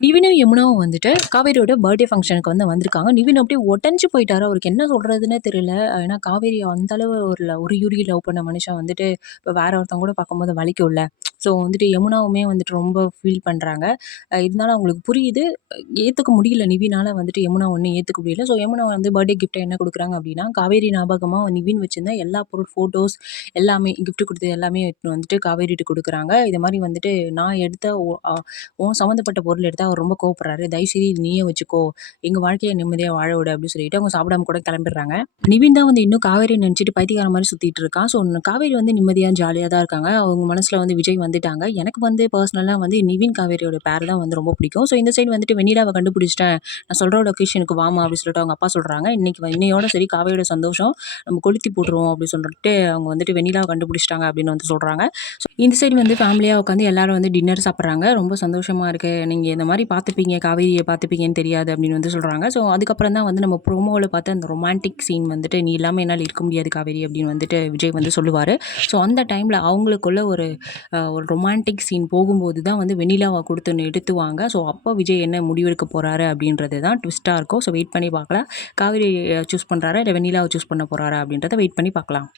நிவினும், யமுனாவும் வந்துட்டு காவேரியோட பர்த்டே ஃபங்ஷனுக்கு வந்திருக்காங்க. நிவின் அப்படியே உடைஞ்சு போயிட்டாரு. அவருக்கு என்ன சொல்றதுன்னே தெரியல. ஏன்னா காவேரிய அந்த அளவு ஒரு யூரி லவ் பண்ண மனுஷன் வந்துட்டு, இப்ப வேற ஒருத்தவங்க கூட பார்க்கும்போது வலிக்கும்ல. ஸோ வந்துட்டு யமுனாவுமே வந்துட்டு ரொம்ப ஃபீல் பண்றாங்க. இருந்தாலும் அவங்களுக்கு புரியுது. ஏத்துக்க முடியல நிவினால வந்துட்டு யமுனா ஒண்ணும் ஏத்துக்க முடியல. ஸோ யமுனா வந்து பர்த்டே கிஃப்ட்டா என்ன குடுக்குறாங்க அப்படின்னா, காவேரி ஞாபகமா நிவின் வச்சிருந்த எல்லா பொருள் ஃபோட்டோஸ் எல்லாமே கிஃப்ட் குடுத்தது எல்லாமே எடுத்துட்டு வந்துட்டு காவேரிட்ட குடுக்குறாங்க. இது மாரி வந்துட்டு நான் எடுத்த உன் சம்மந்தப்பட்ட பொருள் எடுத்தா அவர் ரொம்ப கோவப்படுறாரு. தயவுசெய்து இது நீயே வச்சுக்கோ. எங்க வாழ்க்கைய நிம்மதியா வாழ விடு அப்படின்னு சொல்லிட்டு அவங்க சாப்பிடாம கூட கிளம்பிடுறாங்க. நிவின் தான் வந்து இன்னும் காவேரிய நினைச்சுட்டு பைத்தியக்காரன் மாரி சுத்திட்டு இருக்கான். ஸோ காவேரி வந்து நிம்மதியா, ஜாலியா தான் இருக்காங்க. அவங்க மனசுல வந்து விஜய் வந்துட்டாங்க. எனக்கு வந்து பர்சனலா வந்து நிவின், காவேரியோட பேர் தான் வந்து ரொம்ப பிடிக்கும். ஸோ இந்த சைடு வந்துட்டு வெண்ணிலாவ கண்டுபிடிச்சுட்டேன். நான் சொல்ற லொகேஷனுக்கு வாமா அப்படின்னு சொல்லிட்டு அவங்க அப்பா சொல்றாங்க. இன்னையோட சரி காவேரியோட சந்தோஷம் நம்ம கொளுத்தி போட்டுருவோம் அப்படின்னு சொல்லிட்டு அவங்க வந்துட்டு வெண்ணிலாவ கண்டுபிடிச்சிட்டாங்க அப்படின்னு வந்து சொல்றாங்க. இந்த சைடு வந்து ஃபேமிலியா உட்காந்து எல்லாரும் வந்து டின்னர் சாப்பிடுறாங்க. ரொம்ப சந்தோஷமா இருக்கு. நீங்க இந்த மாரி பார்த்துப்பீங்க, காவேரிய பார்த்துப்பீங்கன்னு தெரியாது அப்படின்னு வந்து சொல்றாங்க. ஸோ அதுக்கப்புறம் தான் வந்து நம்ம ப்ரோமோல பார்த்த அந்த ரொமான்டிக் சீன் வந்துட்டு, "நீ இல்லாம என்னால இருக்க முடியாது காவேரி" அப்படின்னு வந்துட்டு விஜய் வந்து சொல்லுவாரு. ஸோ அந்த டைம்ல அவங்களுக்குள்ள ஒரு ரொமான்டிக் சீன் போகும்போது தான் வந்து வெண்ணிலாவ குடுத்து நிறுத்துவாங்க. ஸோ அப்போ விஜய் என்ன முடிவெடுக்க போறாரு அப்படின்றது தான் ட்விஸ்ட்டா இருக்கும். ஸோ வெயிட் பண்ணி பார்க்கலாம். காவேரி சூஸ் பண்றாரா? இல்ல வெண்ணிலாவ சூஸ் பண்ண போறாரா? அப்படின்றத வெயிட் பண்ணி பார்க்கலாம்.